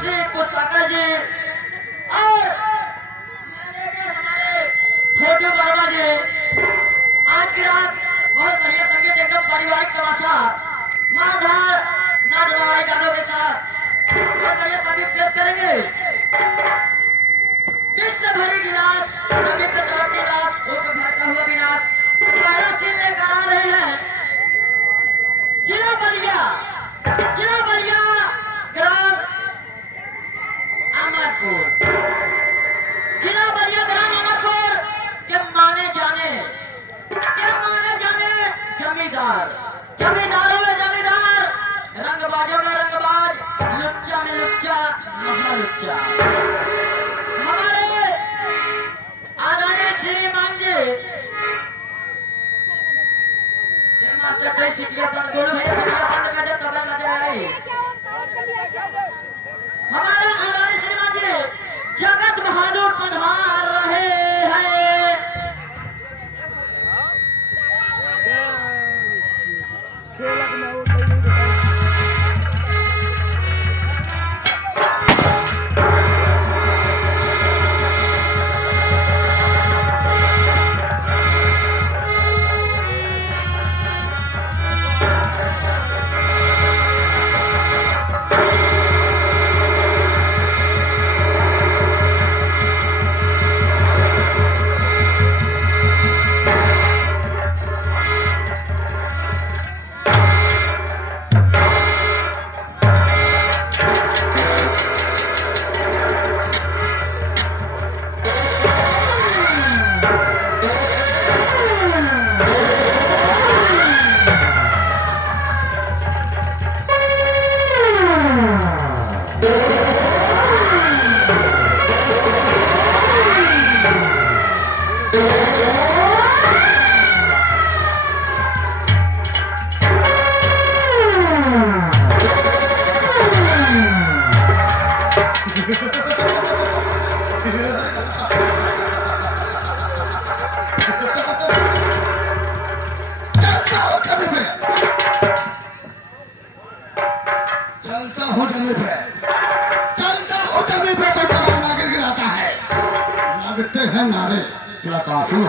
श्री पुष्पाकर जी और मैनेजर हमारे छोटू वर्मा जी आज की रात बहुत बढ़िया संगीत एकदम पारिवारिक तमाशा मारधार नाच रवाई गानों के साथ बहुत बढ़िया संगीत पेश करेंगे। विश्व भरी गिलास जमी पे तड़पती लाश उठ भरता हुआ विनाश पहला सीन लेकर आ रहे हैं जिला बलिया ग्राम अमरपुर जिला बलिया ग्राम अमरपुर के माने जाने जमींदारों में जमींदार रंगबाजों में रंगबाज लुच्चा में लुच्चा महालुच्चा हमारे आदरणीय श्रीमान जी ये मास्टर कई सिटिया बंद बोलो भैया सिटिया बंद कर दे तब मजा आए। हमारे आदरणीय श्रीमान जी जगत बहादुर पधार रहे हैं।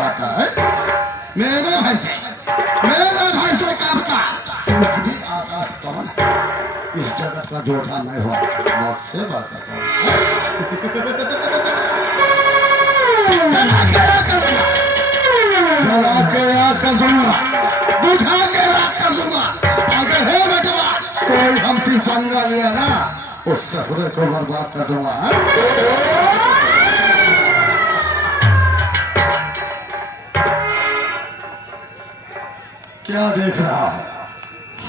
आता है मेरे भाई से काबता भी आकाश पवन इस जगत का जोधा नहीं हुआ मुझसे बात जला के राख कर दूंगा बुझा के राख कर दूंगा अगर है बटवा कोई हमसे पंगा लिया ना उस ससुरे को बर्बाद कर दूंगा। क्या देख रहा हूं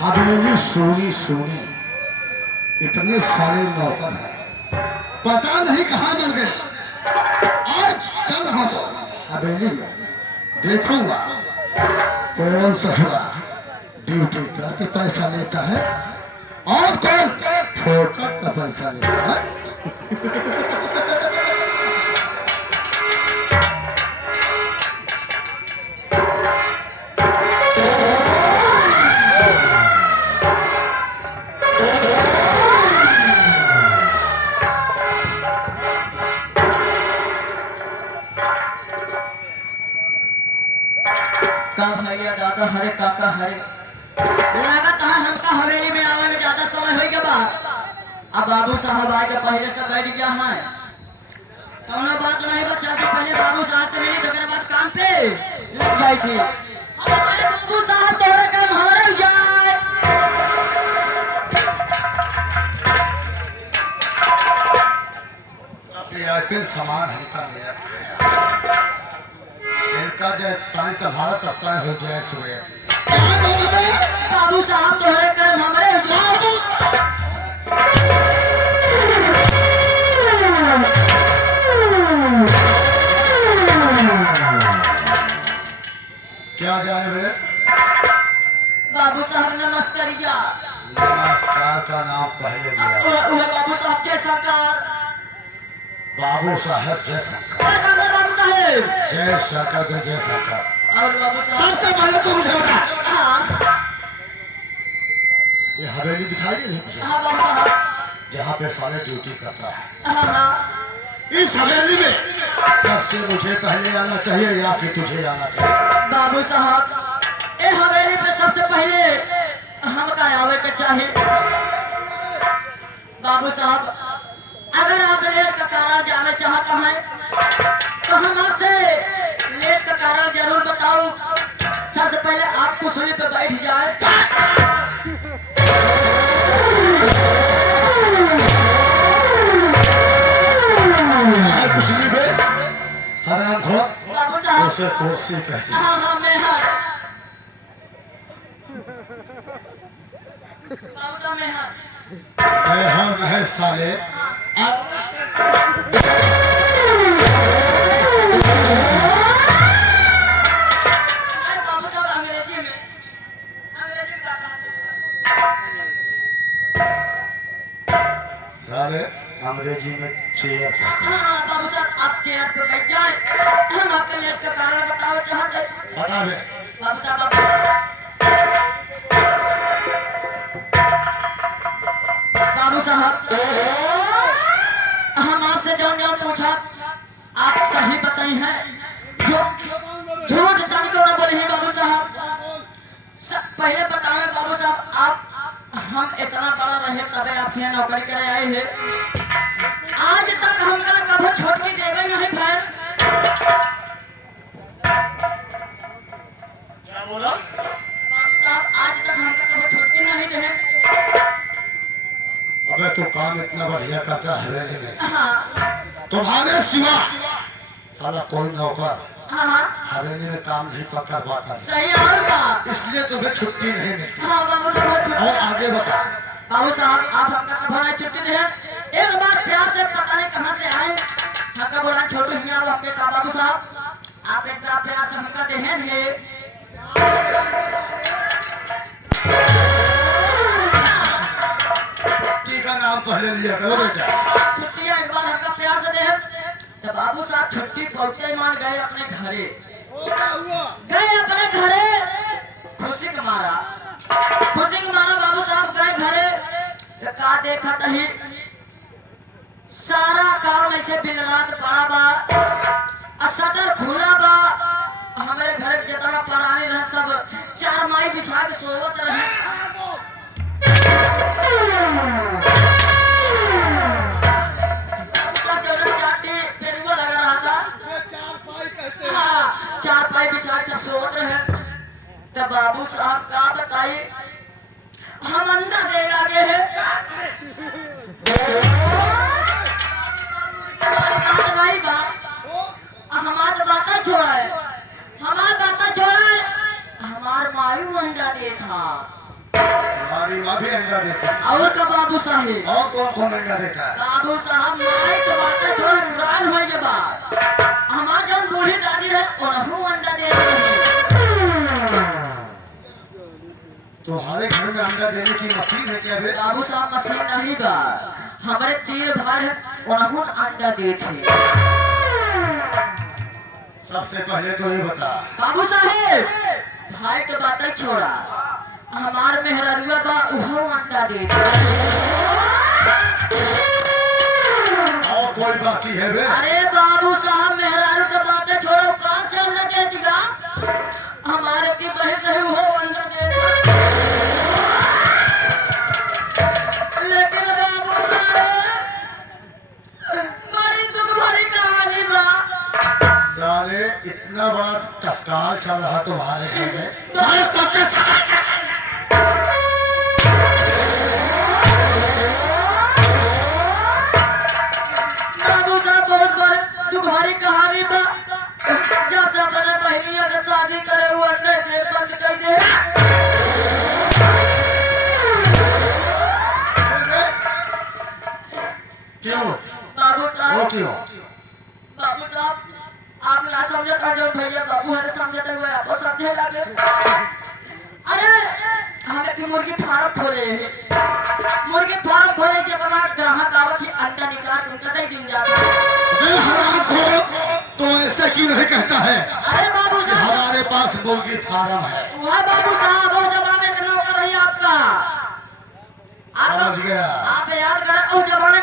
हवेली सोनी इतने सारे नौकर हैं पता नहीं कहां मिल गए। आज चल रहा हूं हवेली में देखूंगा कौन ससुरा ड्यूटी करके पैसा लेता है और कौन ठोकर का पैसा लेता है। दादा हरे काका हरे लागत है हमका हवेली में आने में ज्यादा समय हो गया। अब बाबू साहब आए के पहले से बैठ गया है कौनो बात नहीं बचा के पहले बाबू साहब से मिली तो बाद काम पे लग गई थी। हमारे बाबू साहब तोरे काम हमारे जाए अब आते सामान हमका मेरा इनका जो पानी संभाला तब तक हो जाए सुबह बाबू साहब तोहरे काम हमरे क्या जाए रे बाबू साहब नमस्कारिया। नमस्कार का नाम पहले दिया बाबू साहब जय सरकार बाबू साहब जय शंकर बाबू साहब जय शंकर जय शंकर। और बाबू साहब सबसे पहले तो मुझे बता हाँ ये हवेली दिखाई दे रही है हाँ बाबू साहब जहाँ पे साले ड्यूटी करता है। हाँ हाँ इस हवेली में सबसे मुझे पहले आना चाहिए या कि तुझे आना चाहिए? बाबू साहब ए हवेली पे सबसे पहले हमका आवे के चाहे। बाबू साहब अगर आप लेट का कारण जाने चाहता है तो हम आपसे लेट का कारण जरूर बताओ। सबसे पहले आप कुर्सी पे बैठ जाए। कुर्सी पे हराम घोर बाबू साहब उसे कुर्सी कहते हैं। हाँ हाँ मैं हाँ बाबू साहब मैं हाँ मैं हम है साले। बाबू साहब अंग्रेजी में क्या साले अंग्रेजी में चेयर कहते हैं। हाँ बाबू साहब आप चेयर पर बैठ जाए। हम आपके लेट का कारण बताओ चाहते। बता दे। बाबू साहब आप बाबू साहब हम आपसे जो पूछा आप सही बताई हैं। झूठ जान को ना बोले हैं बाबू साहब। पहले बताएं बाबू साहब आप हम इतना बड़ा रहे तबे आपके यहाँ नौकरी करे आए हैं। आज तक हमका कभी छोटकी देवे नहीं भैन। क्या बोला? बाबू साहब आज तक हमका कभी छोटकी नहीं दे। अबे तू काम इतना बढ़िया करता है हवेली में, हाँ तुम्हारे सिवा साला कोई नौकर हाँ हाँ हवेली में काम नहीं कर पाता, सही और का। इसलिए तुम्हें छुट्टी नहीं मिलती। हाँ बाबू साहब बहुत और छुट्टी। आगे बता। बाबू साहब आप हमका कभी नहीं छुट्टी दे। एक बार प्यार से पता नहीं कहाँ से आए हमका बोला छोटू हिया वो हमके कहा बाबू साहब आप एक बार प्यार से हमका देहन है। छुट्टी का नाम पहले लिया करो बेटा। छुट्टियां एक बार हमका प्यार से दे। तो बाबू साहब छुट्टी पहुंचते ही मान गए अपने घरे। गए अपने घरे खुशी के मारा बाबू साहब गए घरे तो का देखा तही सारा काम ऐसे बिलरात पड़ा बा और शटर खुला बा। हमारे घर जितना परानी रहे सब चार माई बिछा के सोवत रहे। चार पाई बिछा सब सोच रहे। तब बाबू साहब का बताइए हम अंडा दे लगे है। बात नहीं बा हमार बात छोड़ा है। हमार बात छोड़ा है। हमार मायू अंडा दे था। हमारी माँ भी अंडा देती है। और का बाबू साहेब और कौन कौन अंडा देता है? बाबू साहब माई के बात छोड़ा रान हो के बाद हमार जब बूढ़ी दादी रहे उन्हों अंडा दे रहे। तुम्हारे घर में अंडा देने की मशीन है क्या बे? बाबू साहब मशीन नहीं बा हमारे 3 भाई है उन्हों अंडा दे थे। सबसे पहले तो ये बता। बाबू साहेब भाई के बात छोड़ा हमार मेहररुआ बा उहो अंडा दे थे। और कोई बाकी है बे? अरे बाबू साहब मेहरारू के बात छोड़ो कौन से अंडा दे दिया। हमारे की बहन नहीं वो अंडा दे। लेकिन बाबू साहब बड़ी दुख भरी कहानी बा। साले इतना बड़ा टस्कार चल रहा तुम्हारे घर में, साले सबके सब बाबू साहब बहुत बड़ी दुख भरी कहानी बा। जब से अपने बहनिया के शादी करे वो अंडे दे बंद कर दे। क्यों? बाबू वो साहब क्यों? बाबू साहब आप ना समझे था जो भैया बाबू है समझते हुए आपको समझे लगे। अरे हमें की मुर्गी फार्म खोले हैं। मुर्गी फार्म खोले जब ग्राहक आवत ही अंडा निकाल उनका दे दिन जाता। तो ऐसा क्यों नहीं कहता है? अरे बाबू साहब हमारे पास मुर्गी फार्म है। वह बाबू साहब वो जमाने का नौकर है आपका। समझ गया। आप याद करें उस जमाने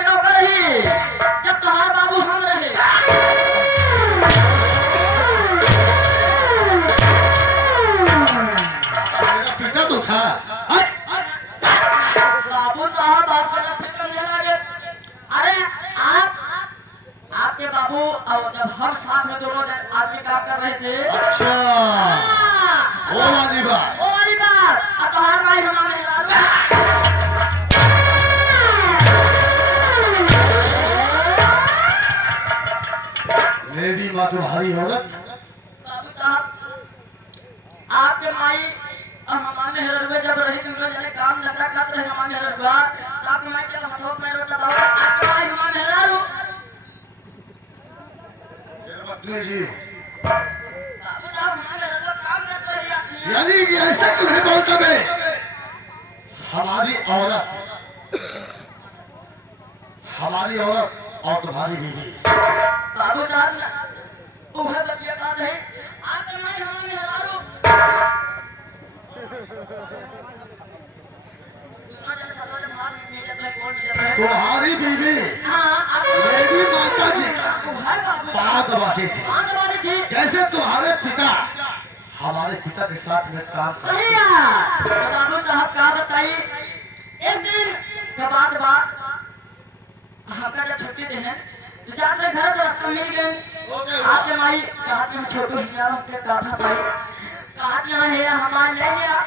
था। हाय! बाबू साहब आप गलत फिर समझे लगे। अरे आपके बाबू और जब हम साथ में दोनों आदमी काम कर रहे थे। अच्छा, हाँ, वो वाली बात। वो वाली बात। अब तो हर भाई हमारे मेरी माँ तुम्हारी औरत। बाबू साहब आपके माई और हमारे हररुआ जब रही दोनों जने काम धंधा करते रहे हमारे हररुआ तो आपके माई जब हाथों पैरों दबाव आपके माई हमारे हररु पत्नी जी, बाबू साहब हमारे हररुआ काम करते रहे आपकी यानी कि ऐसा क्यों नहीं बोलता बे? हमारी औरत और तुम्हारी बीवी। बाबू साहब उहे बतिया बात है आपके माई हमारे हररु तुम्हारी बीवी हाँ मेरी माता जी का है बाबू पाँव दबाती थी, बात वाली थी जैसे तुम्हारे पिता हमारे पिता के साथ में काम करते। सही है तो बाबू साहब का बताइए एक दिन का बात हमका जब छुट्टी देने तो जाते घर तो रास्ता मिल गए आपके माई कहा कि हम छोटू हिया के काठा भाई कहा कि यहाँ है हमारे ले गया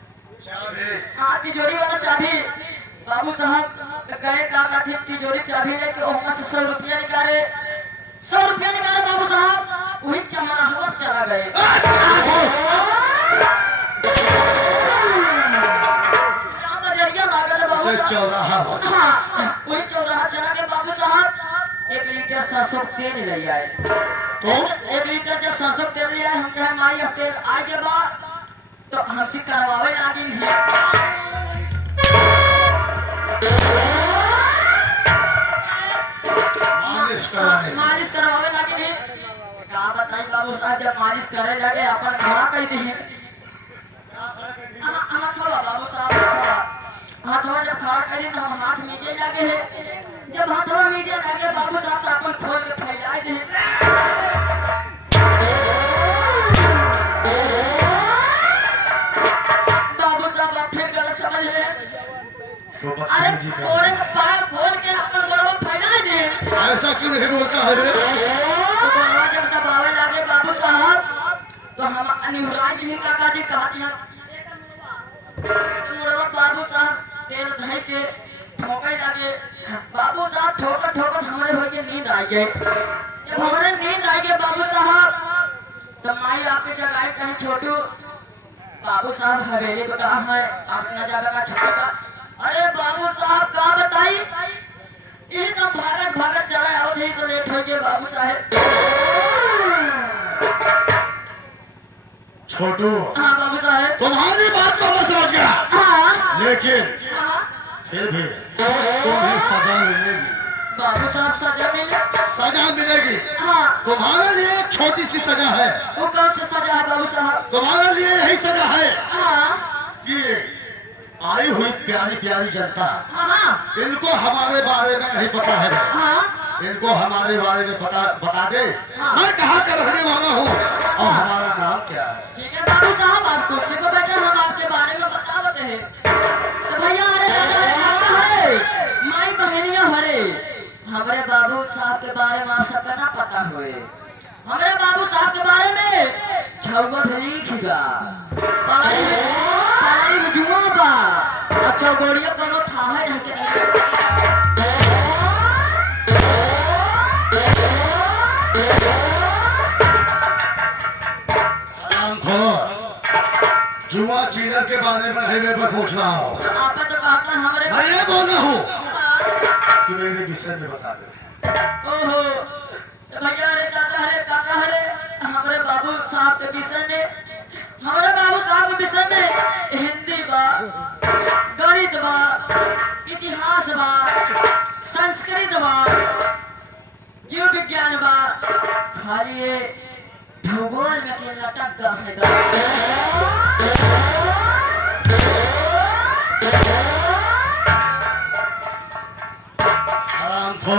हाँ तिजोरी वाला चाबी बाबू साहब गए का थी तिजोरी चाबी लेके वहां से 100 रुपया निकाले 100 रुपया निकाले बाबू साहब वही चमड़ा चला गए जहाँ बजरिया लागत है बाबू से साहब चौराहा हो। हाँ वही चौराहा चला गए बाबू साहब 1 लीटर सरसों तेल ले आए तो 1 लीटर जब सरसों तेल ले आए हम कहे माई अब तेल आ गए बा तो हमसे करवावे लागी नहीं मालिश करवावे लागी नहीं का बताई बाबू साहब जब मालिश करे लगे अपन खड़ा कर दी हाथवा बाबू साहब हाथवा जब खड़ा करी तो हम हाथ मीजे लगे है जब हाथवा मीजे लगे बाबू साहब तो अपन खोल के फैला दे बाबू साहब आप फिर गलत समझ ले तो अरे पत्नी जी का घोड़े का पैर खोल के अपन गोड़वा फैला दे ऐसा क्यों नहीं बोलता है बे? तो गोड़वा जब दबावे लगे बाबू साहब तो हम निहुराई जी काका जी कहा दिया मुड़वा बाबू साहब तेल धई के ठोके लगे बाबू साहब ठोकर ठोकर हमारे हो के नींद आ गए जब हमारे नींद आ गए बाबू साहब तो माई आपके जगह कहीं छोटू बाबू साहब हवेली पे कहा है आप न जावे का छुट्टी का अरे बाबू साहब का बताई ये सब भागत भागत चला आओ थे से लेट हो गए बाबू साहब छोटू, हाँ बाबू साहब तुम्हारी बात को मैं समझ गया, हाँ लेकिन हाँ फिर भी तुम्हें सजा मिलेगी। बाबू साहब सजा मिले सजा मिलेगी। हाँ तुम्हारे लिए एक छोटी सी सजा है। वो कौन सा सजा है बाबू साहब तुम्हारे लिए यही सजा है हाँ कि आई हुई प्यारी प्यारी जनता, हाँ इनको हमारे बारे में नहीं पता है, हाँ इनको हमारे बारे में बता दे हाँ। मैं कहाँ का रहने वाला हूँ और हमारा नाम क्या है। ठीक है बाबू साहब आप कुर्सी पर बैठे हम आपके बारे में बतावते हैं तो भैया अरे दादा हरे माई बहनिया हरे हमारे बाबू साहब के बारे में आप सबका ना पता हुए हमारे बाबू साहब के बारे में छौवत लिख गा पलाई में जुआ बा अच्छा गोड़िया कोनो था है रहते नहीं जुआ चीनर के बारे में नहीं मैं पूछ रहा हूँ। आप तो कहते हैं हमारे मैं ये बोल रहा हूँ कि मेरे विषय में बता दे। ओहो तो भैया अरे दादा हरे काका हरे हमारे बाबू साहब के विषय में हमारे बाबू साहब के विषय में हिंदी बा गणित बा इतिहास बा संस्कृत बा जीव विज्ञान बा खाली ये भूगोल में के लटक गए आराम खो।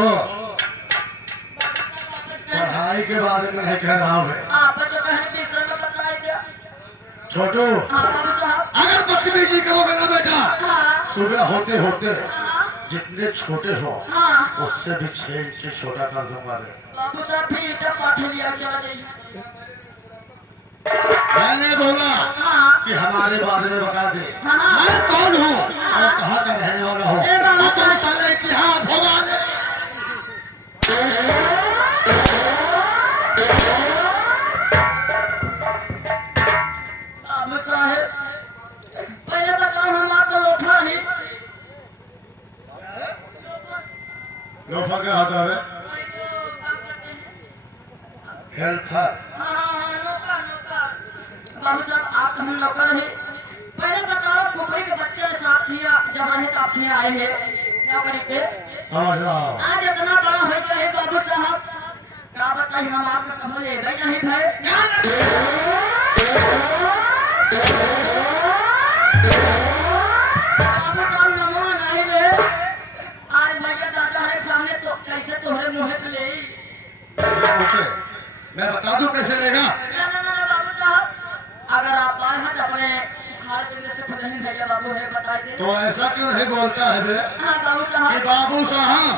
पढ़ाई के बारे में नहीं कह रहा हूँ मैं। आप जो कहने की विषय में बताई दिया। छोटू, हाँ बाबू साहब। अगर बदतमीजी करोगे ना बेटा, हाँ सुबह होते होते हाँ जितने छोटे हो हाँ उससे भी 6 इंच छोटा कर दूंगा मैं। बाबू साहब फिर ईटा पाथे लिया चला जाइए। मैंने बोला हाँ कि हमारे बारे में बता दे, हाँ। मैं कौन हूँ और कहाँ का रहने वाला हूँ। ए बाबू अपन साहब। साले इतिहास होगा। बाबू साहब पहले बताओ हम आपको लोथा ही लोफा क्या होता है? हेल्थर। बाबू साहब आप हम नौकर है। पहले बताओ कुकरी के बच्चे साथ ही जब रहे तो आप यहाँ आए हैं नौकरी पे। समझ रहा हूँ। आज इतना बड़ा हो गया है बाबू साहब, क्या बताइए हम आपका कहो ले नहीं भाई। बाबू साहब नमो नहीं ले। आज भैया दादा है सामने तो कैसे तोहरे मुँह पे ले। ओके, मैं बता दूं कैसे लेगा। ना बाबू साहब, अगर आप आए हैं तो अपने खाल पीने से खुद नहीं भैया बाबू है बताए दे। तो ऐसा क्यों नहीं बोलता है बे हाँ बाबू कि साहब। बाबू साहब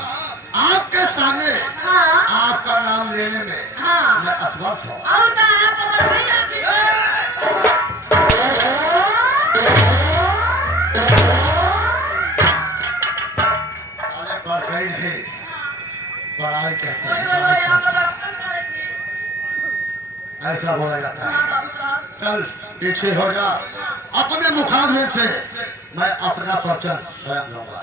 आपके सामने हाँ आपका नाम लेने में हाँ मैं असमर्थ हूँ। और तो आप पकड़ नहीं रखी। साले बढ़ गई नहीं, पढ़ाई कहते वही वही वही हैं। आप डॉक्टर करेंगे। ऐसा बोला जाता है। हाँ बाबू साहब। चल पीछे हो जा, अपने मुखाग्नि से मैं अपना परिचय स्वयं लूंगा।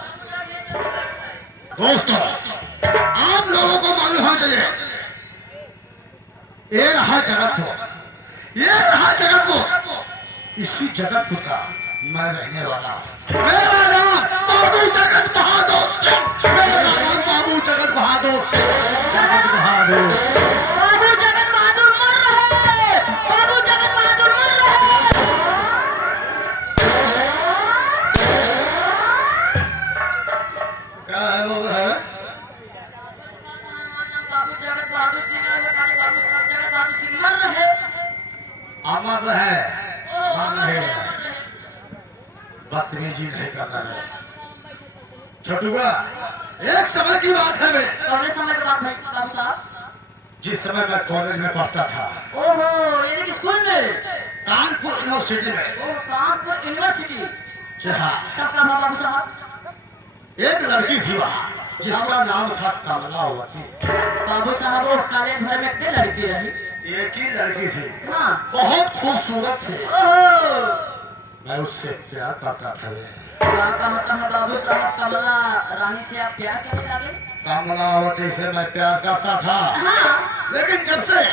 दोस्तों, आप लोगों को मालूम होना चाहिए, ये रहा जगतपुर, ये रहा जगतपुर, इसी जगतपुर का मैं रहने वाला हूँ। मेरा नाम बाबू जगत बहादुर सिंह, मेरा नाम बाबू जगत बहादुर सिंह, जगत बहादुर। बाबू जगत बहादुर मर रहे। बाबू जगत बहादुर मर रहे। क्या है बोल रहे हैं? बाबू जगत बहादुर सिंह बाबू साहब जगत बहादुर सिंह मर रहे। अमर है, ओ मर अमर रहे है, हैं। अमर रहे। बदतमीजी नहीं करना है। छोटुआ, एक समय की बात है बे, कौन समय की बात है बाबू साहब? जिस समय मैं कॉलेज में पढ़ता था, ओहो यानी कि स्कूल में। कानपुर यूनिवर्सिटी में। ओ कानपुर यूनिवर्सिटी। जी हाँ, तब का बाबू साहब? एक लड़की थी वहाँ जिसका नाम था कमलावती। बाबू साहब वो कॉलेज भर में कितने लड़की रही? एक ही लड़की थी, हाँ। बहुत खूबसूरत थी। ओहो मैं उससे प्यार करता था बे। क्या होता है बाबू साहब, कमला रानी से आप प्यार करने लगे? कमलावती से मैं प्यार करता था, हाँ। लेकिन जब से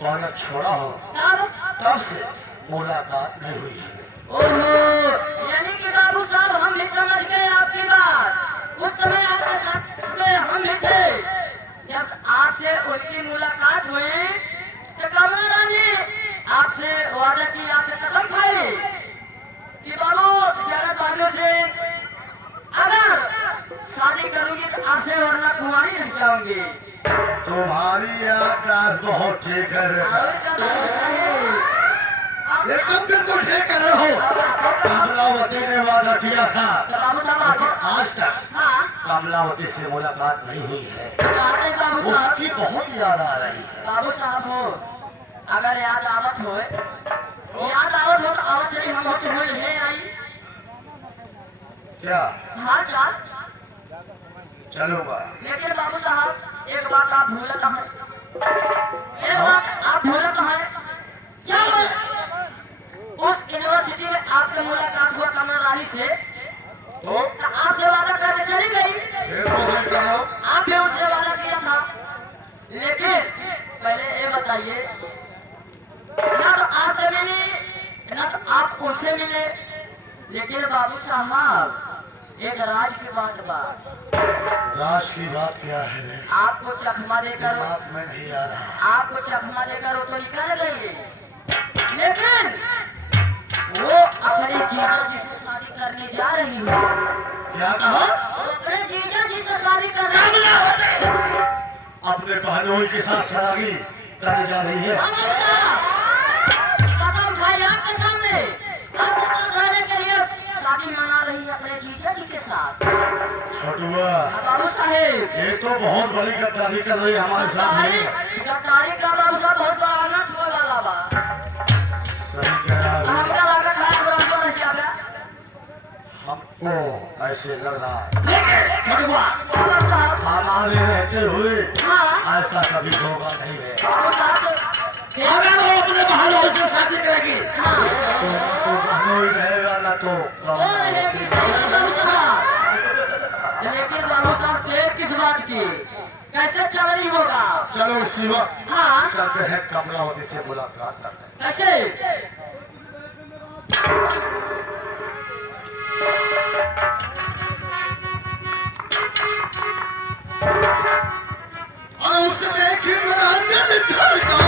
कॉलेज छोड़ा हो तब? तब से मुलाकात नहीं हुई है। ओहो यानी कि बाबू साहब हम भी समझ गए आपकी बात। उस समय आपके साथ में हम भी थे। जब आपसे उनकी मुलाकात हुई तो कमला रानी आपसे वादा की, आपसे कसम खाई कि बाबू जगत बहादुर से अगर शादी करूंगी तो आपसे वरना कुंवारी रह जाऊंगी। तुम्हारी याददाश्त बहुत ठीक है बेटा। और ज्यादा नहीं। एकदम बिल्कुल ठीक कह रहे हो। कमलावती ने वादा किया था, तो बाबू साहब लेकिन आपको आज तक हाँ कमलावती से मुलाकात नहीं हुई है। कहते बाबू साहब, उसकी बहुत याद आ रही है। बाबू साहब हो अगर याद आवत हो तो आवत चली हम होते हुए ले आई। क्या हाँ चाल। चलूंगा? लेकिन बाबू साहब एक बात आप भूलत हैं, एक बात आप भूलत हैं। जब उस यूनिवर्सिटी में आपकी मुलाकात हुआ कमला रानी से तो तो आपसे वादा करके चली गई। फिर तो सही कहो। आप भी उनसे वादा किया था। लेकिन पहले ये बताइए, ना तो आपसे मिली ना तो आप उनसे मिले। लेकिन बाबू साहब एक राज की बात बा। राज की बात क्या है रे? आपको चकमा देकर दिमाग में नहीं आ रहा। आपको चकमा देकर वो तो निकल गई, लेकिन वो अपने जीजा जी से शादी करने जा रही है। क्या कहा? वो अपने जीजा जी से शादी करने। अपने बहनों के साथ सरागी करने जा रही है। कसम खाई आपके सामने, आपके साथ रहने के लिए शादी मना रही है अपने जीजा जी के साथ। छोटुआ बाबू साहेब, ये तो बहुत बड़ी गद्दारी कर रही है हमारे साथ गद्दारी में। गद्दारी का बाबू साहब बहुत बड़ा अनर्थ हो वाला बा। सही कह रहा है। हमका लागत है हमको नहीं आवे। हमको ऐसे लग रहा है लेकिन छोटुआ बाबू साहब, हमारे रहते हुए हाँ ऐसा कभी होगा नहीं है। बाबू साहब तो अगर वो अपने बहनों से शादी करेगी हाँ तो बहनों ही रहेगा ना तो वो रहेगी सही है बाबू साहब। लेकिन बाबू साहब देर किस बात की, कैसे चलनी होगा? चलो इसी वक्त हाँ चलते हैं कमलावती से मुलाकात करते हैं। कैसे? और उसे देख मेरा दिल धड़का।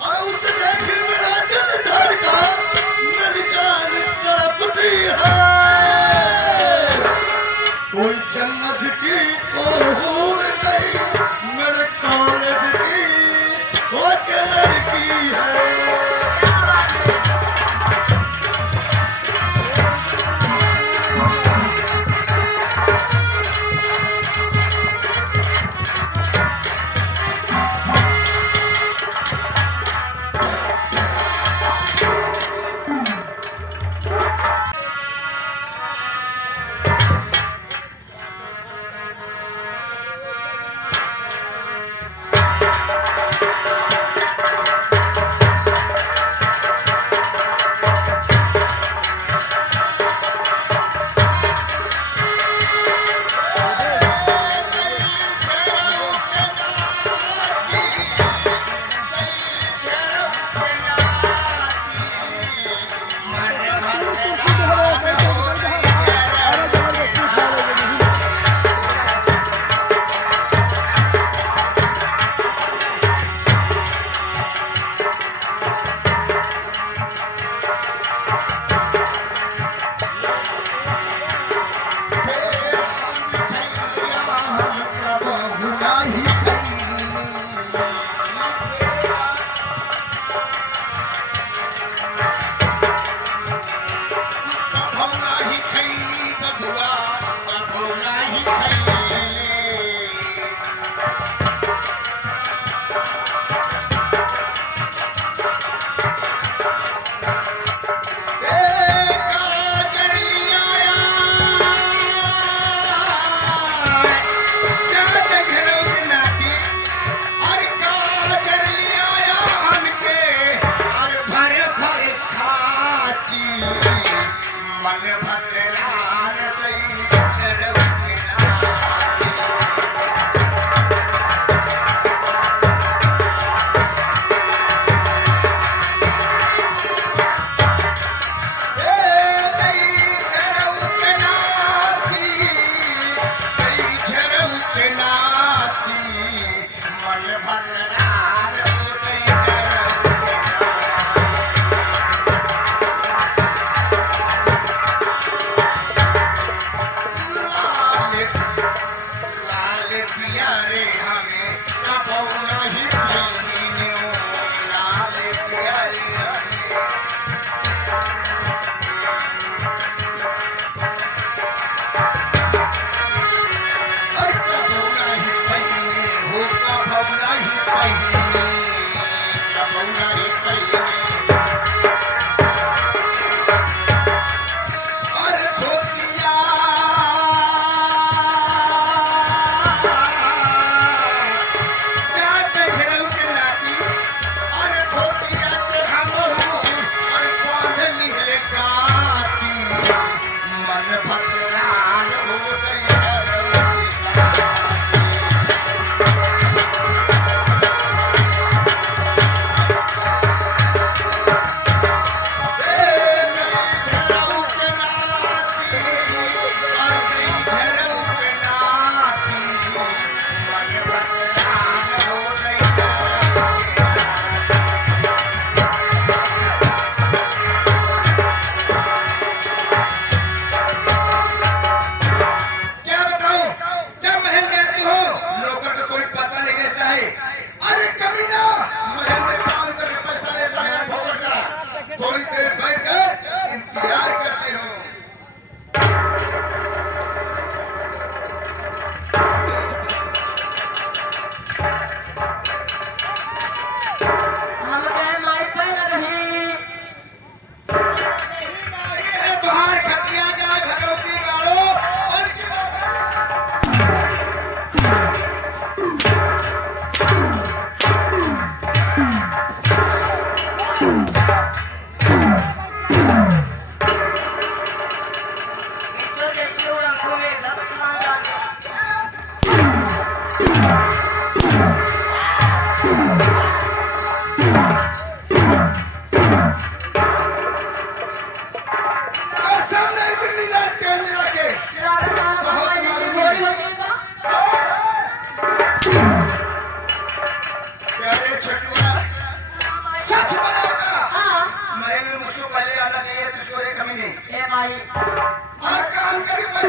और उसे देख मेरा दिल धड़का, मेरी जान तड़पती है। कोई जन्नत की कोई हूर नहीं, मेरे कॉलेज की वो के लड़की है। क्या बात है? मन भद्रान दई छरवना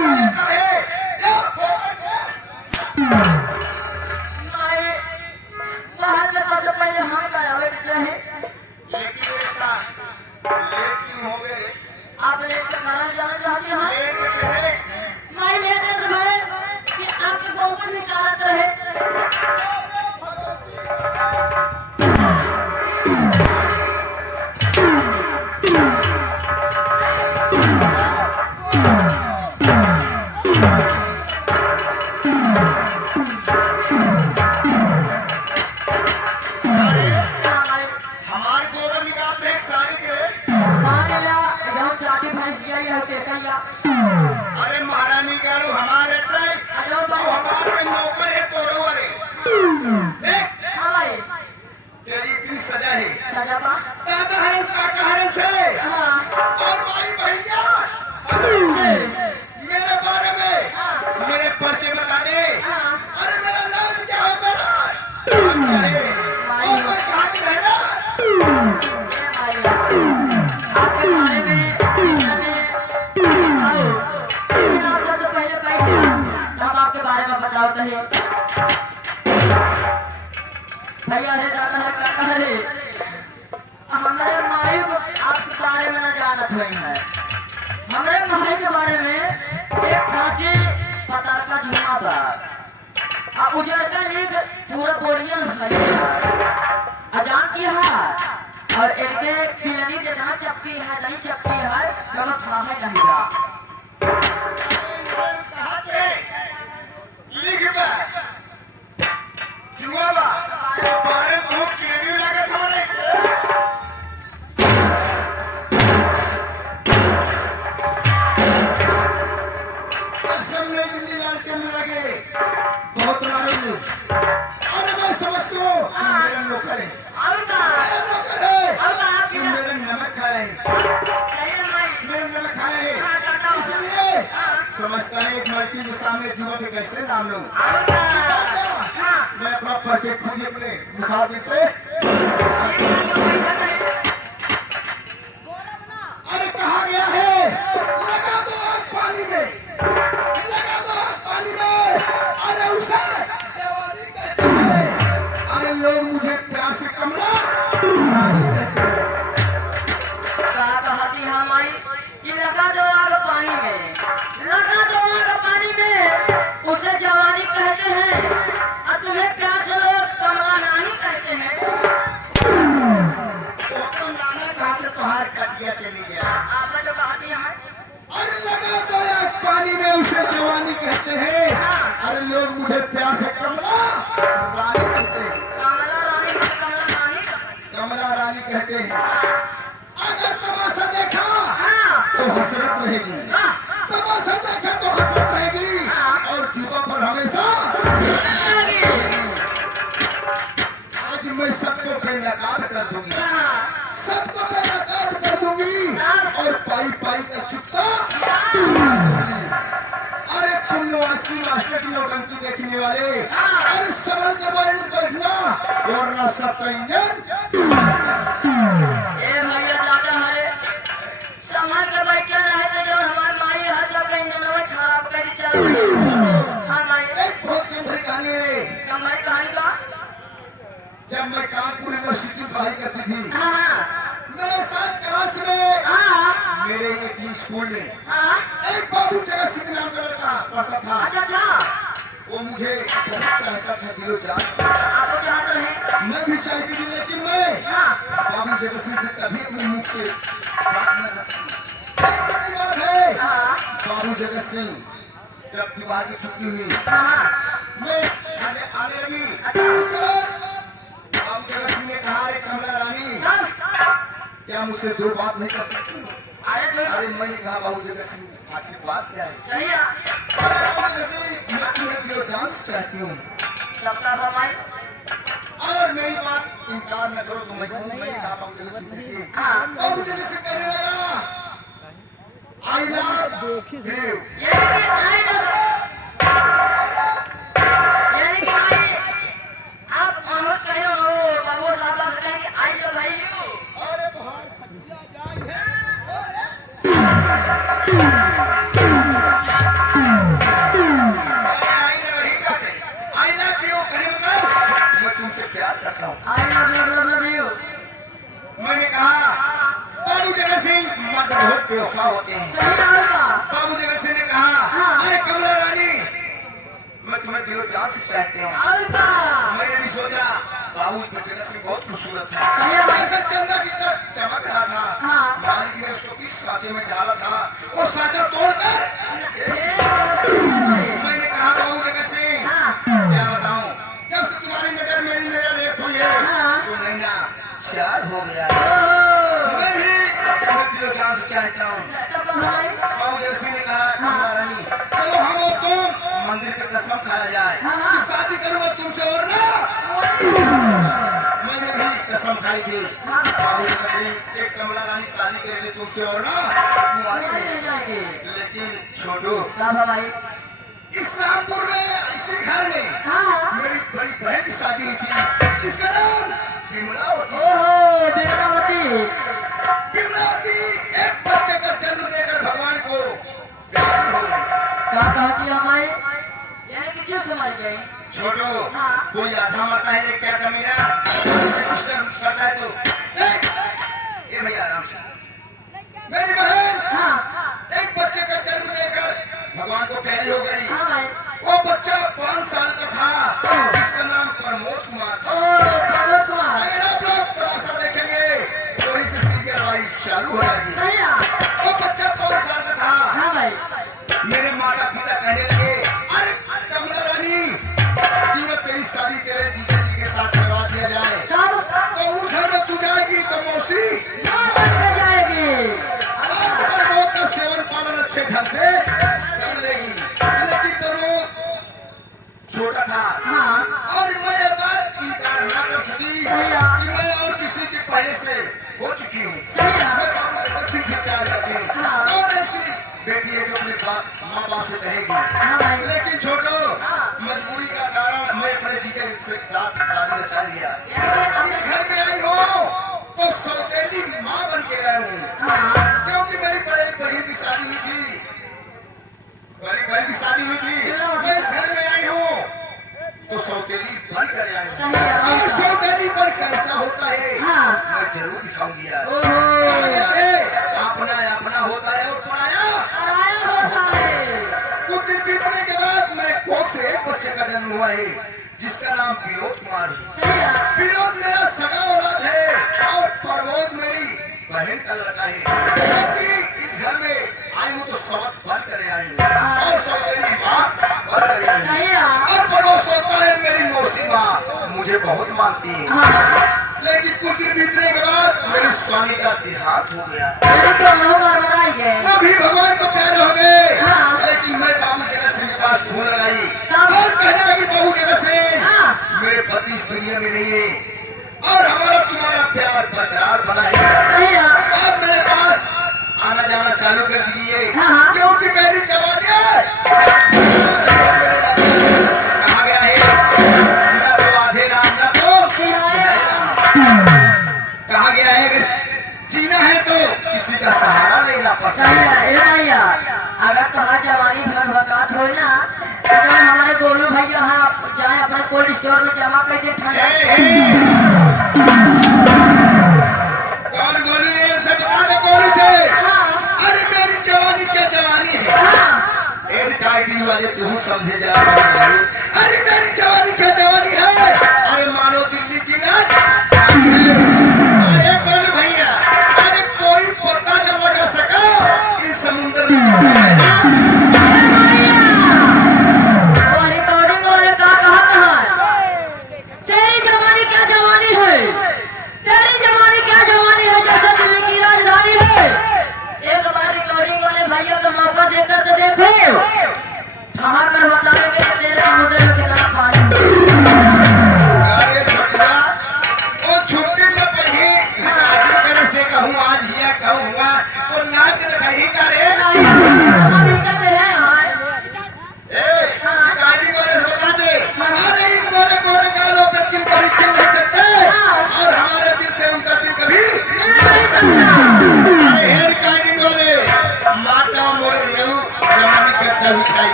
साले काहे या माई महल में सबसे पहले हम लावे के चाहे लेकिन बेटा लेकिन हो गए आप लेके खाना जाना चाहती हैं लेकिन देख माई लेते रहे कि आपके बहू को निकालत रहे हाँ, माई हमारे गोबर निकाल रहे सारी के मान लिया गेहूं चाटी भैंस गई है के कहिया अरे महारानी गाड़ो हमारे ट्राई अजो तो भाई हमारे नौकर है तो रोवरे देख हाँ भाई तेरी इतनी सजा है सजा पा दादा हरण काका हरण से हाँ और माई भैया से मेरे बारे में मेरे पर्चे बता दे हाँ अरे मेरा नाम क्या है मेरा नाम क्या है और मैं कहाँ की रहना ये मारिया आपके बारे में दिशा में बताओ लेकिन आप सबसे पहले बैठ जाओ तो हम आपके बारे में बताओ तो ही भैया रे दादा है काका रे हमारे माई को आपके बारे में न जानत हुई है हमारे माई के बारे में एक खांची पतार का झुमा था और उजर का लीग पूरा बोरियन भाई अजान की है और इनके किलनी जितना चपकी है नहीं चपकी है तो था है नहीं जा कहाँ से लिख बा जुआ बा बारे बहुत किलेनी लागत हमारे असम नई दिल्ली लालटेन में लगे बहुत मारोगे अरे मैं समझती हूँ कि मेरा नौकर है और का मेरा नौकर है और आप कि मेरे नमक खाए सही है भाई मेरे नमक खाए इसलिए समझता है एक लड़की के सामने जुआ पे कैसे नाम लूं और का हाँ मैं अपना पर्चे खुद ही अपने मुखातिब से अरे कहा गया है लगा दो आग पानी में लगा दो आग पानी में अरे उसे जवानी कहते हैं अरे लोग मुझे प्यार से कमला रानी कहते हैं कहती हमारी कि लगा दो आग पानी में लगा दो आग पानी में उसे जवानी कहते हैं और तुम्हें प्यार से लोग कमला नानी कहते हैं तो नाना कहा थे तुहार कटिया चली गया आपने जो कहती है अरे लगा दो आग पानी में उसे जवानी कहते हैं अरे लोग मुझे प्यार से कमला रानी कहते हैं कमला रानी को कमला नानी कमला रानी कहते हैं अगर तमाशा देखा हाँ तो हसरत रहेगी हाँ तमाशा देखा तो हसरत रहेगी और जीवा पर हमेशा आज मैं सबको बेनकाब कर दूंगी सबको बेनकाब कर दूंगी और पाई पाई का चुप्ता अरे पुण्यवासी मास्टर की नौटंकी देखने वाले अरे संभल कर बैठना वरना सबका इंजन ए भैया दादा हरे संभाल के बैठे रहे तो जो हमारे माई है सब इंजन में खराब कर चल हाँ माई एक बहुत गंभीर कहानी है हमारी कहानी का जब मैं कानपुर यूनिवर्सिटी में पढ़ाई करती थी हाँ हाँ मेरे साथ क्लास में हाँ मेरे एक ही स्कूल में हाँ एक बाबू जगह सिंह नाम का लड़का पढ़ता था अच्छा अच्छा वो मुझे बहुत चाहता था दिलो जान से आपको चाहते रहे मैं भी चाहती थी लेकिन मैं हाँ बाबू जगह सिंह से कभी अपने मुख से बात न कर सकी एक दिन की बात है हाँ बाबू जगत सिंह जब दीवार की छुट्टी हुई हाँ मैं आने लगी अच्छा। उस समय बाबू जगत सिंह ने कहा अरे कमला रानी क्या मुझसे दो बात नहीं कर सकती अरे दो अरे मैंने कहा बाबू जगत सिंह आखिर बात क्या है सही है अरे बाबू जगत सिंह मैं तुम्हें दिलो जान से चाहती हूँ तब तक हमारी और मेरी बात इनकार न करो तो मैं मैंने कहा बाबू जगत सिंह देखिए हाँ बाबू जगत सिंह कहने लगा आई लव यू ये कि आई लव यानी कि भाई आप ऑलमोस्ट कहीं हो बाबू साहब आप कहें कि आई लव भाई यू अरे बाहर खटिया जाए है जान से चाहते हैं। और का मैंने भी सोचा बाबू जगह से बहुत खूबसूरत सही है है, भाई। ऐसा चंदा की तरह चमक रहा था। हाँ। मालिक ने उसको किस सांचे में डाला था, वो सांचा तोड़कर मैंने कहा बाबू जगह से हाँ। क्या बताऊं, जब से तुम्हारी नजर मेरी नजर एक हुई है हाँ। तो नैना चार हो गया। ओ मैं भी बहुत दिलों जान से चाहता हूँ। तब का भाई बाबू जैसे ने कहा हाँ। रानी चलो हम और तुम मंदिर पे कसम खाया जाए हाँ, हाँ। कि शादी करूंगा तुमसे और ना। मैंने भी कसम खाई थी हाँ। बाबू जैसे एक कमला रानी शादी करेगी तुमसे और ना तुम्हारी। जाएंगे लेकिन छोटू का भाई इस्लामपुर में इसी घर में हाँ मेरी बड़ी बहन की शादी हुई थी जिसका नाम विमलावती। ओहो बिमलावती विमलावती एक बच्चे का जन्म देकर भगवान को प्यारी हो गई। का कहा कि हमारे यानी कि क्यों समझ गए छोटो हाँ। कोई आधा मरता है रे क्या कमीना डिस्टर्ब करता है तो देख ये भैया आराम से। मेरी बहन हाँ एक बच्चे का जन्म देकर भगवान को प्यारी हो गई। हाँ भाई वो बच्चा 5 साल का था जिसका नाम प्रमोद कुमार था। ओ प्रमोद कुमार अगर आप लोग तमाशा देखेंगे तो इस सीरियल वाली चालू हो जाएगी। सही है वो बच्चा 5 साल का था। हाँ भाई मेरे माता पिता कहने लगे अरे कमला रानी क्यों ना तेरी शादी तेरे जीजा जी के साथ करवा दिया जाए। तब तो उस घर में तू जाएगी तो मौसी मां बन के जाएगी और प्रमोद का सेवन पालन अच्छे ढंग से कर लेगी। लेकिन प्रमोद छोटा था हाँ और मैं ये बात इनकार न कर सकी सही है। कि मैं और किसी के पहले से हो चुकी हूँ। सही है। मैं बाबू के बस से प्यार करती हूँ हाँ। और ऐसी बेटी है जो अपने माँ बाप से कहेगी। हाँ भाई लेकिन छोटो हाँ। मजबूरी का कारण मैं अपने जीजा के साथ शादी रचा लिया। यानी कि इस घर में आई हो तो सौतेली माँ बन के आई हूँ हाँ क्योंकि मेरी बड़े बहन की शादी हुई थी। बड़ी बहन की शादी हुई थी मैं इस घर में आई हूँ तो सौतेली बन कर आई हूँ। सही है और सौतेली पर कैसा होता है हाँ मैं जरूर दिखाऊंगी यार। ओहो कहा है अपना अपना होता है और पराया। पराया होता है कुछ दिन बीतने के बाद मेरे कोख से एक बच्चे का जन्म हुआ है जिसका नाम विनोद कुमार है। सही है विनोद मेरा सगा औलाद है और प्रमोद मेरी बहन का लड़का है। क्योंकि इस घर में आई हूँ तो सबक बन कर आई हूँ और सौतेली माँ बन कर आई हूँ। सही है और पड़ोस होता है मेरी मौसी माँ मुझे बहुत मानती है। हाँ लेकिन कुछ दिन बीतने के बाद मेरे स्वामी का देहांत हो गया। यानी कि अनुभव मरमराई गए तभी भगवान को प्यारे हो गए। हाँ। लेकिन मैं बाबू जगह सिंह के पास ढूंढ लगाई तब? और कहने लगी बाबू जगह सिंह हाँ। मेरे पति इस दुनिया में नहीं है और हमारा तुम्हारा प्यार बरकरार बना है। सही है आप मेरे पास आना जाना चालू कर दीजिए हाँ। क्योंकि मेरी जवानी है कहा गया है न तो आधे राम न तो किराया कहा गया है अगर जीना है तो किसी का सहारा लेना पड़ता सही है। है ए भैया अगर तुम्हारा जवानी भर भकात हो ना तो हमारे गोलू भैया हाँ जाए अपने कोल्ड स्टोर में जमा कर दे ठंडा कौन गोलू ने उनसे बता दो गोलू से। हाँ अरे मेरी जवानी क्या जवानी है हाँ एडवर्टाइजिंग वाले तू समझे जा। अरे मेरी जवानी क्या जवानी है अरे मानो दिल्ली की राजधानी है। अरे गोलू भैया अरे कोई पता न लगा सका इस समुद्र में कितना है ना। वो रिकॉर्डिंग वाले का कहा कहाँ तेरी जवानी क्या जवानी है तेरी जवानी क्या जवानी है जैसे दिल्ली की राजधानी है। एक बार रिकॉर्डिंग वाले भैया को मौका देकर तो देखो ठहा कर बताएंगे कि तेरे समुद्र में कितना पानी है। अरे छपरा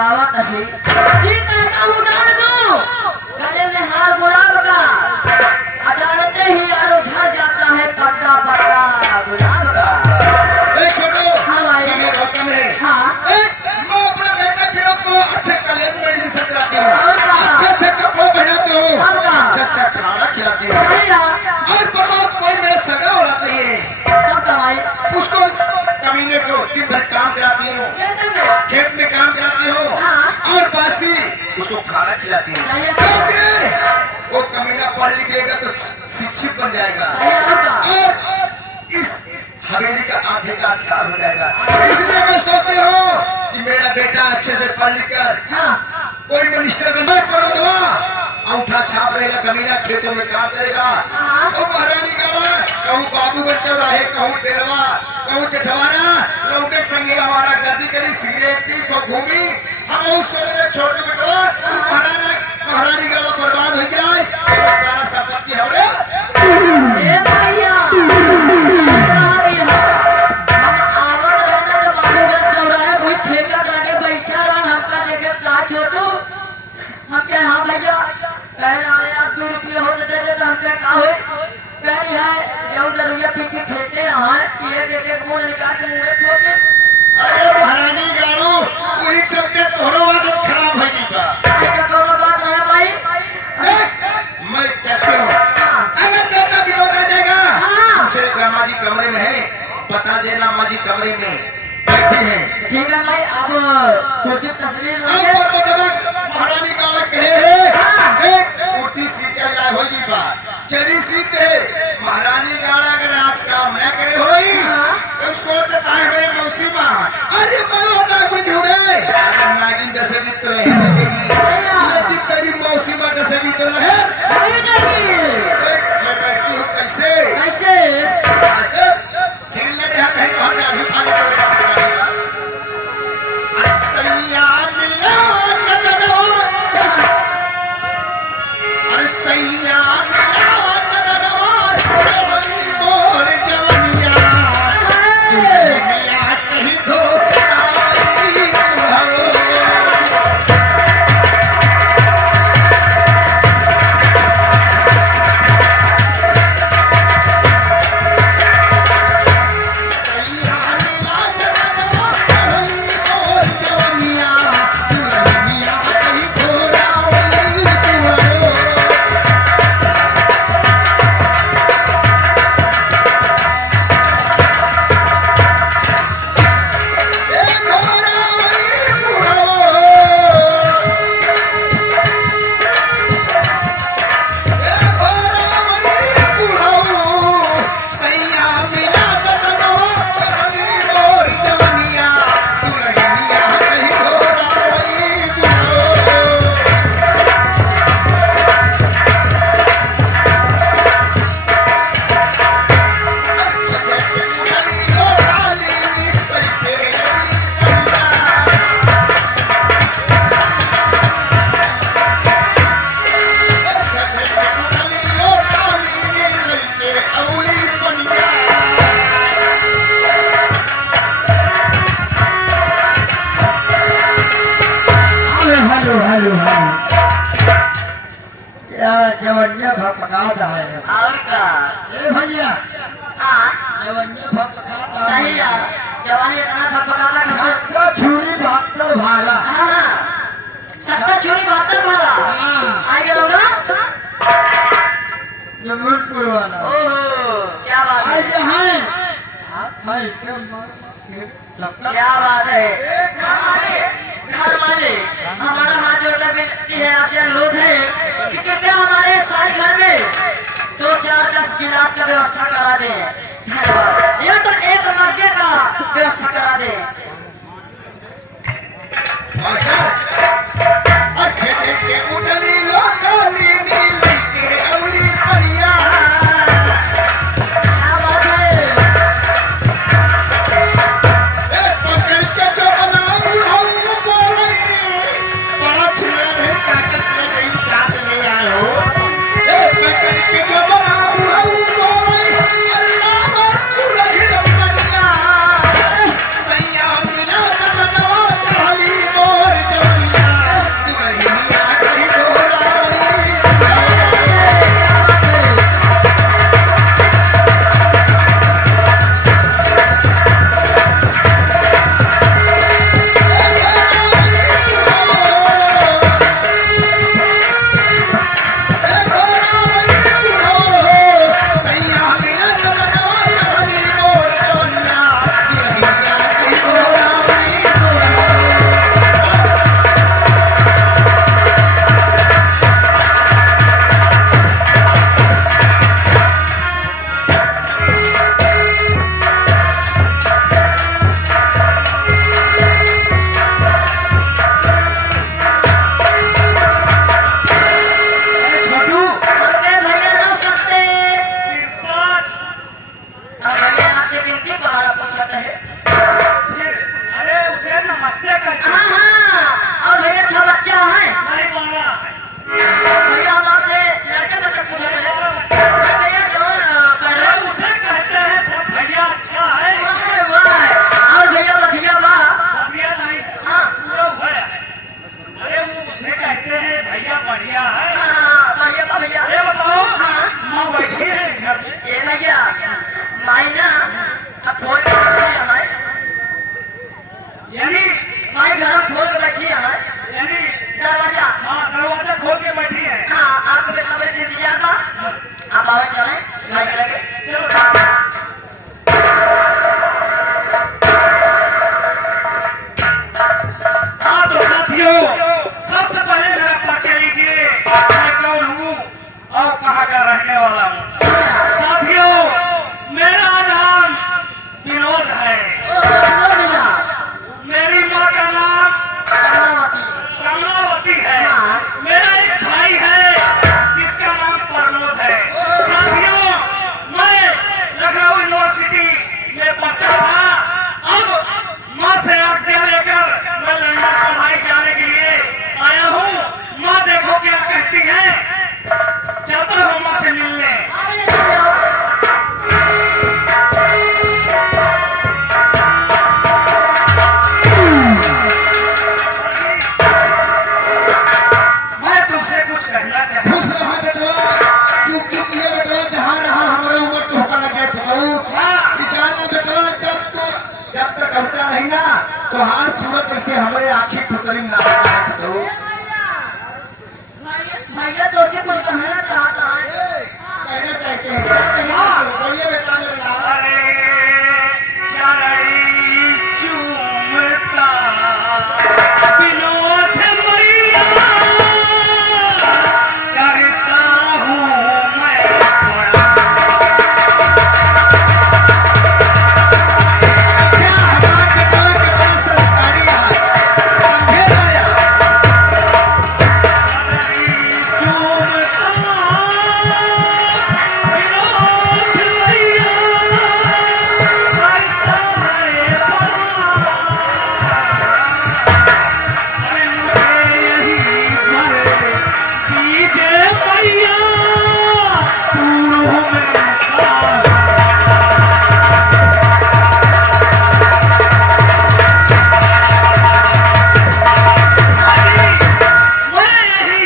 बतावा तभी जी कहता हूँ डाल दो गले में हार गुलाब का डालते ही यारो झड़ जाता है पत्ता पत्ता गुलाब का। छोटो हाँ भाई। समय बहुत कम है। हाँ मैं अपना बेटा फिरो तो अच्छे कॉलेज में एडमिशन कराती हूँ, और का? अच्छे कपड़े पहनाती हूँ, और का? अच्छा खाना खिलाती हूँ, सही है और बर्बाद कोई मेरे सगा औलाद नहीं है। सब कमाई उसको कमीने को दिन भर काम कराती हूँ, खेत में काम कराती हूँ, हाँ। और बासी उसको खाना खिलाती हूँ, सही है। क्योंकि वो कमीना पढ़ लिख लेगा तो शिक्षित बन जाएगा सही है और का? और इस हवेली का आधे का अधिकार हो जाएगा। इसलिए मैं सोचती हूँ कि मेरा बेटा अच्छे से पढ़ लिख कर हाँ कोई मिनिस्टर बन जाए, करो दवा अंगूठा छाप रहेगा, कमीना खेतों में काम करेगा, हाँ। और महारानी गाड़ा कहूँ बाबूगंज चौराहे, कहूँ डेरवा, कहूँ जठवारा लौटे संगे हमारा गर्दी करी सिगरेट पी को घूमी हम उस सोने छोटे बेटवा महारानी गाड़ा बर्बाद हो जाए तो सारा संपत्ति हमरे। ए भैया सही कहा दिया। हम आवत रहना तो बाबूगंज चौराहे कोई ठेका लागे बैठा रहन हमका देखे का छोटू हम क्या हाँ भैया पहले वाले आप 2 रुपये होते दे दे तो हम क्या का हुए कह है ये जरूरिया ठीक ठीक खेलते हैं ये देखे मुंह निकाल के मुंह में ठोके। अरे महारानी गाड़ू तू एक सबके तोहरो आदत खराब हो गई बा। ऐसा कोनो बात नहीं भाई। देख मैं चाहती हूँ हाँ। अगर बेटा विनोद आ जाएगा हाँ। मुझे ग्रामा जी कमरे में है, बता देना माँ जी कमरे में बैठी है। ठीक है भाई अब कुर्सी पे तस्वीर अब लगे पर जब महारानी गाड़ा कहे है हाँ। देख कुर्ती सींचा जाए हो जी बा चरी सीते महारानी गाड़ा अगर आज काम न करे होई हाँ। तो सोचता है मेरे मौसी माँ अरे मैं वो नागिन हूँ रे अगर नागिन डसेगी तो लहर लगेगी लेकिन तेरी मौसी माँ डसेगी तो लहर नहीं जाएगी। देख मैं बैठती हूँ कैसे कैसे दिल न रहा कहीं बाहर डाली थाली को बेटा पकाएगा। अरे सैया मिला नदनवा अरे सैया मिला नदनवा जवानी मोर जवनिया दुनिया कहीं धोखाई बुढ़ाओ। सैया मिला नदनवा जवानी मोर जवनिया दुनिया कहीं धोखाई बुढ़ाओ। ए घोरावली बुढ़ाओ ए घोरावली बुढ़ाओ सैया मिला नदनवा चली मोर जवनिया दुल्हनिया कहीं घोरावली बुढ़ाओ। अच्छा जैसे उठली लोटाली सही पे अगली पंडा अच्छा जैसे उठली लोटाली सही पे अगली पंडा। हेलो हेलो हेलो यार जवनिया भपकाता है। और का ए भैया हाँ जवनिया भपकाता सही है जवानी इतना भपकाता खबर तो छुरी भागकर भागा। हाँ 70 चोरी 72 वाला हाँ। आ गया ना जमूलपुर वाला ओहो क्या बात आज है है हाय क्या सबका क्या बात है हमारे घर वाले हमारा हाथ जोड़कर विनती है आपसे अनुरोध है कि कृपया हमारे सारे घर में 2-4-10 गिलास का व्यवस्था करा दें। धन्यवाद या तो एक मग्गे का व्यवस्था करा दें। अच्छे के उठली लोटाली नीली के अगली बढ़िया। क्या बात है ए पकड़ के जो बना बुढ़ाऊ बोले बड़ा छिलर है ताकत लगे चाच ले आए हो। ए पकड़ के जो बना बुढ़ाऊ बोले अल्लाह तू लगी बढ़िया सैया मिला नदनवा चढ़ली मोर जवानी बाबा चले भाई के लगे चलो। हाँ तो साथियों, सबसे पहले मेरा परिचय लीजिए, मैं कौन हूँ और कहाँ का रहने वाला हूँ। साथियों, मेरा नाम विनोद है। मेरी माँ का नाम कमलावती है। मेरा एक भाई है जिसका नाम प्रमोद है। साथियों, मैं लखनऊ यूनिवर्सिटी में पढ़ता था। अब माँ से आज्ञा लेकर मैं लंदन पढ़ाई जाने के लिए आया हूँ। माँ देखो क्या कहती है, चलता हूँ माँ से मिलने। मैं तुमसे कुछ कहना चाहता खुश रहा बेटवा, चुप चुप ये बेटवा जहाँ रहा हमारे ऊपर टोका लगे ठहराऊ। हूँ। जाना बेटवा, जब तक करता नहीं ना तो हार सूरत ऐसे हमारे आँखें टुकड़ी ना ठहराऊ। भैया तो कुछ कहना चाहता है। कहना चाहते हैं, क्या कहना चाहते हो? बोलिए बेटा मेरे लाल। अरे चरणी चूमता विनोद मैया करता हूँ मैं बड़ा। क्या हमारा बेटा कितना संस्कारी है, समझे ना यार? चरणी चूमता विनोद मैया करता है बड़ा। अरे मुझे यही भर दीजिए मैया, पूर्व में का। मैं यही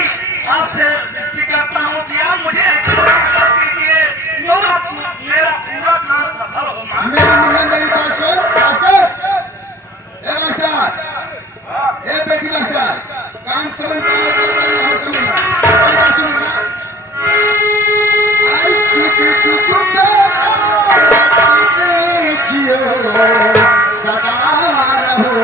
आपसे विनती करता हूँ कि आप मुझे ऐसे कर दीजिए, मेरा पूरा काम सफल हो। माँ मेरी मुन्ना मेरी बात सुन मास्टर। ए मास्टर, ए बेटी मास्टर, काम समझ कर लेते हैं तो यहाँ समझना। मेरी बात सुनना। अरे चुप चुप बेटा, चुप जियो, सदा रहो।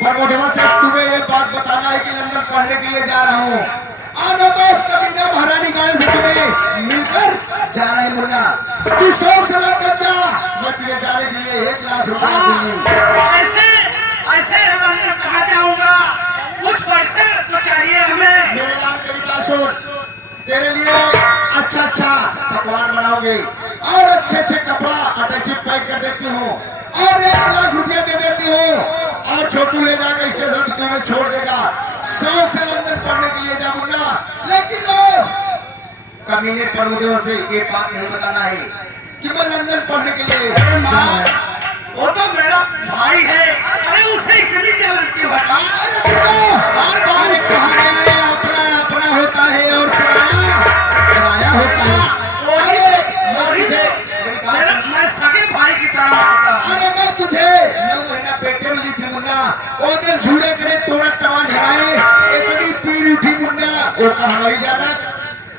प्रमोदवा से तुम्हें एक बात बताना है कि लंदन पढ़ने के लिए जा रहा हूँ। आना तो उस कमीना महारानी गाय से तुम्हें मिलकर जाना है मुन्ना। तू शौक से लंदन जा, मैं तुझे जाने के लिए 1 लाख रुपया दूंगी। ऐसे ऐसे लंदन कहाँ जाऊंगा, कुछ पैसे तो चाहिए हमें। मेरे लाल तेरी बात सुन, तेरे लिए अच्छा अच्छा पकवान बनाओगे और अच्छे अच्छे कपड़ा अटैचिव पैक कर देती हूँ और 1 लाख रुपया दे देती हूँ और छोटू ले जाकर स्टेशन तुम्हें छोड़ देगा। शौक से लंदन पढ़ने के लिए जा मुन्ना, लेकिन कमीने प्रमोदेव से ये बात नहीं बताना है कि मैं लंदन पढ़ने के लिए अरे जा माँ, रहा हूँ। वो तो मेरा भाई है। अरे उसे इतनी जलन क्यों है माँ? अरे मुन्ना, अरे कहा गया है अपना अपना होता है और पराया पराया होता है। अरे मैं तुझे मेरी बात सुन। मैं सगे भाई की तरह मानता हूँ। अरे मैं तुझे 9 महीना पेटे में ली थी मुन्ना, वो दिल झूरे करे तोड़ा टवा झराए, इतनी पीर उठी मुन्ना, वो कहा वही जाना।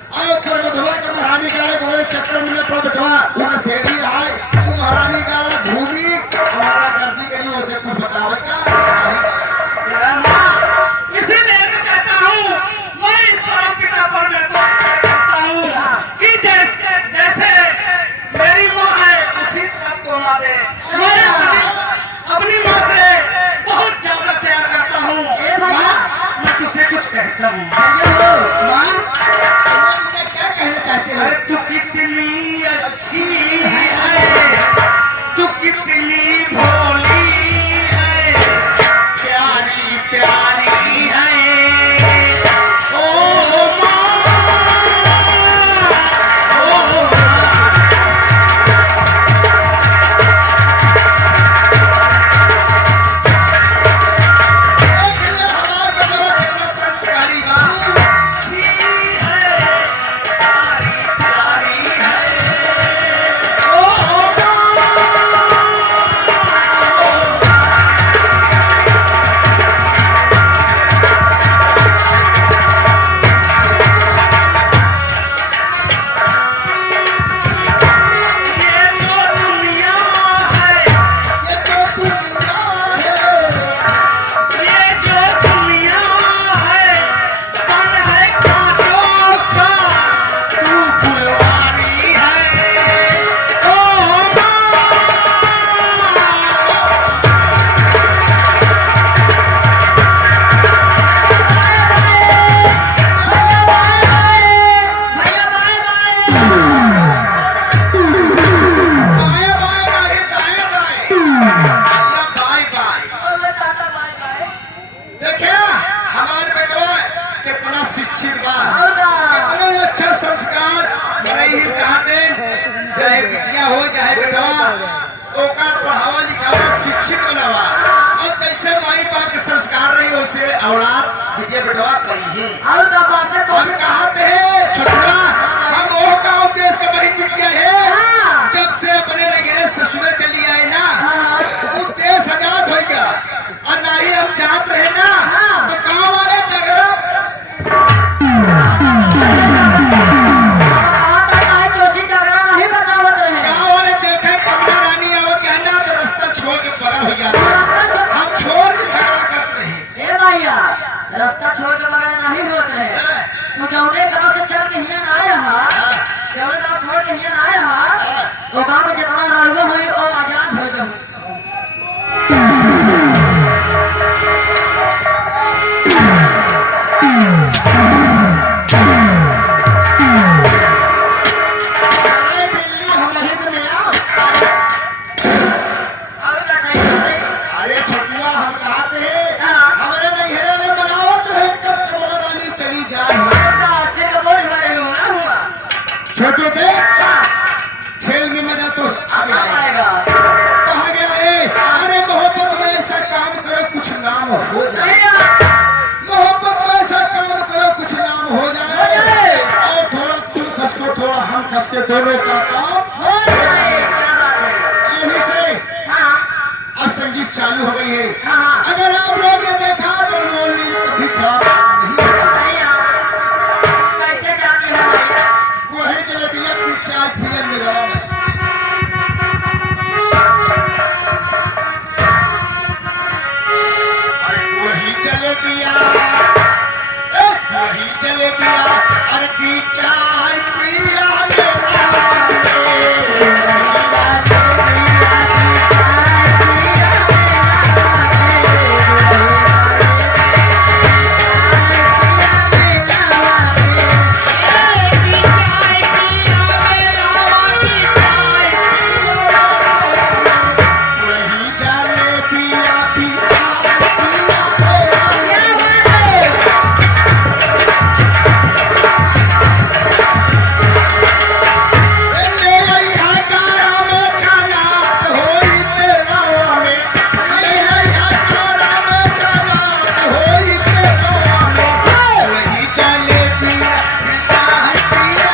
अब प्रमोदवा के महारानी गाड़ा बोले चक्कर में पड़ बैठवा, उन सेड़ी आए, तू महारानी गाड़ा भूमि हमारा गर्दी करी, उसे कुछ बतावे का नहीं। माँ, इसीलिए मैं कहता हूँ ओका पढ़ावा लिखावा शिक्षित बनावा और जैसे माई बाप के संस्कार रही वैसे औलाद बिटिया बेटवा कही और का पासे को हम कहते हैं छोटुआ हम वो गाँव देश का बड़ी बिटिया है जब से अपने नगरे ससुरे चली आए ना वो देश आजाद हो गया और ना ही हम जात रहे ना तो गाँव वाले डगरा गाँव वाले देखे कमला रानी आवत है ना तो रास्ता छोड़ के बड़ा हो गया हम छोड़ के झगड़ा करते रहे ए भैया रास्ता छोड़ के बगैर नहीं होत रहे तू जौने गांव से चल के हियन आए हा जौने गांव छोड़ के हियन आए हा वो गांव के जितना लड़वा हुई वो आजाद हो जाऊ अरे बिल्ली हमारे से में आओ और का सही बात है अरे छोटुआ हम कहते हैं हाँ। हमारे नगरे में बनावत रहे कब कमला रानी चली जाए का सिर का बोझ भरे हुआ ना हुआ छोटू देख हाँ, खेल में मजा तो अब आ गया आएगा कहा गया है अरे मोहब्बत में ऐसा काम करो कुछ नाम हो जाए सही है मोहब्बत में ऐसा काम करो कुछ नाम हो हो जाए जाए और थोड़ा तुम खसको थोड़ा हम खसके दोनों का काम हो जाए क्या बात है यही से हाँ अब संगीत चालू हो गई है हाँ अगर आप लोग ने देखा तो मोली कभी खराब नहीं होगा। सही है कैसे जाती है भाई वही जलेबियां पीछे पिए मिलावा में अरे वही जलेबिया वही जलेबिया अरे पीछा पिया मिलावा वही जलेबिया पीछा पिया मिलावा ले आया कारा में छाना तो होई तेलावा में ले आया कारा में छाना तो होई तेलावा में वही जलेबिया पीछा पिया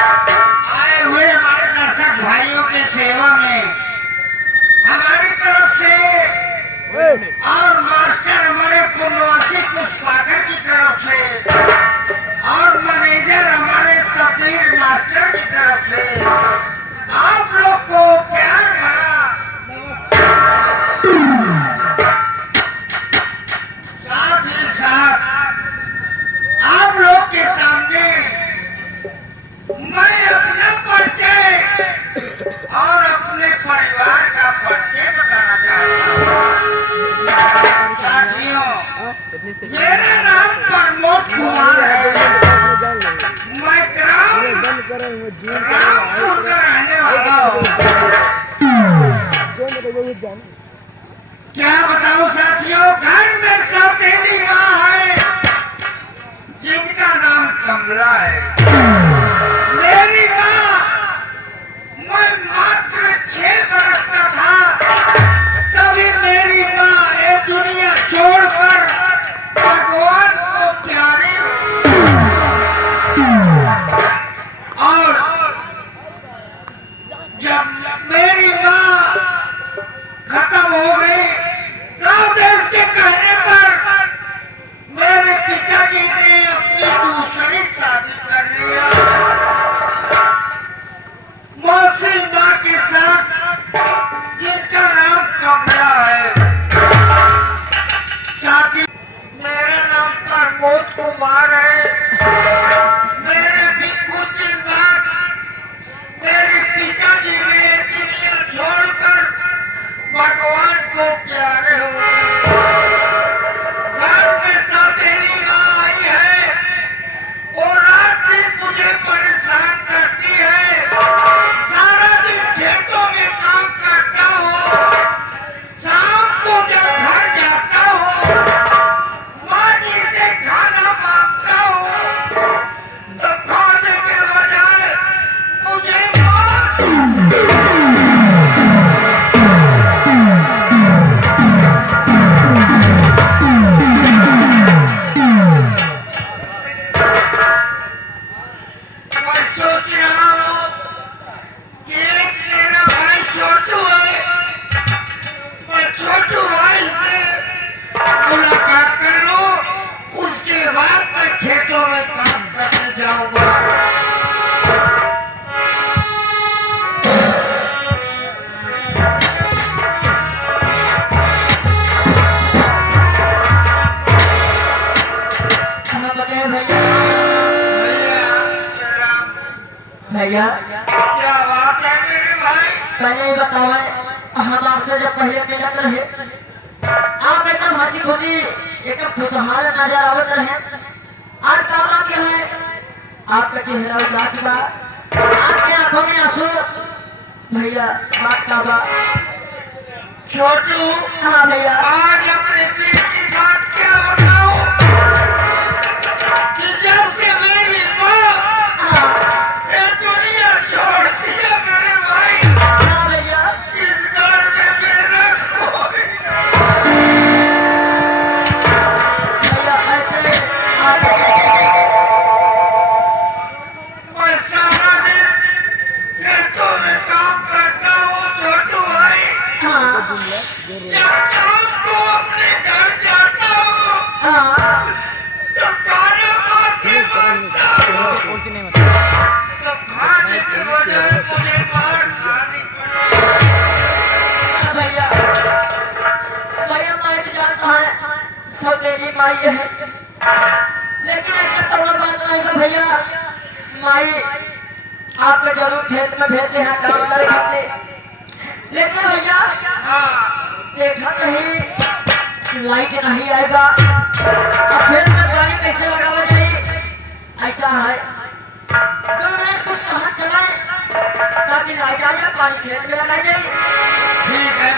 आए हुए हमारे दर्शक भाइयों के सेवा में हमारी तरफ से और मास्टर हमारे पुण्यवासी पुष्पाकर की तरफ से और मैनेजर हमारे तबदीर मास्टर की तरफ से आप लोग को प्यार भरा साथ ही साथ आप लोग के सामने मैं अपना परिचय और अपने परिवार का परिचय बताना चाहता हूँ साथियों मेरा नाम प्रमोद कुमार है मैं रामपुर का रहने वाला हूँ क्या बताऊं साथियों घर में सौतेली माँ है जिनका नाम कमला है मेरी माँ मैं मात्र 6 बरस का था तभी मेरी माँ ये दुनिया छोड़कर भगवान को प्यारी और जब मेरी माँ खत्म हो गई तब देश के कहने भैया क्या बात है मेरे भाई? पहले ही बतावे हम आपसे जब पहले मिलत रहे आप एकदम हंसी खुशी एकदम खुशहाल नजर आवत रहे। आज का बात यह है आपका चेहरा उदास बा, आपके आंखों में आंसू। भैया बात का बा? छोटू, हाँ भैया। आज अपने दिल की बात क्या बताऊं कि जब से मेरी माँ हाँ ये दुनिया छोड़ दी है मेरे भाई, हाँ भैया। इस घर में मेरा कोई भैया ऐसे आप मैं सारा दिन खेतों में काम करता हूँ छोटू भाई। हाँ जब शाम को अपने घर जाता हूँ हाँ तो खाना माँ से मांगता हूँ, तो खाने के बजाय मुझे मार खानी पड़ती है। भैया भैया मैं तो जानता है सब तेरी माई है, लेकिन ऐसा तो बात नहीं है भैया। माई आपको जरूर खेत में भेजते हैं काम करे खाते, लेकिन भैया हाँ, देखा नहीं लाइट नहीं आएगा अब खेत में पानी कैसे लगावा जाए। ऐसा है तो मैं कुछ कहा चलाए ताकि लाइट आ जाए, पानी खेत में लगा जाए। ठीक है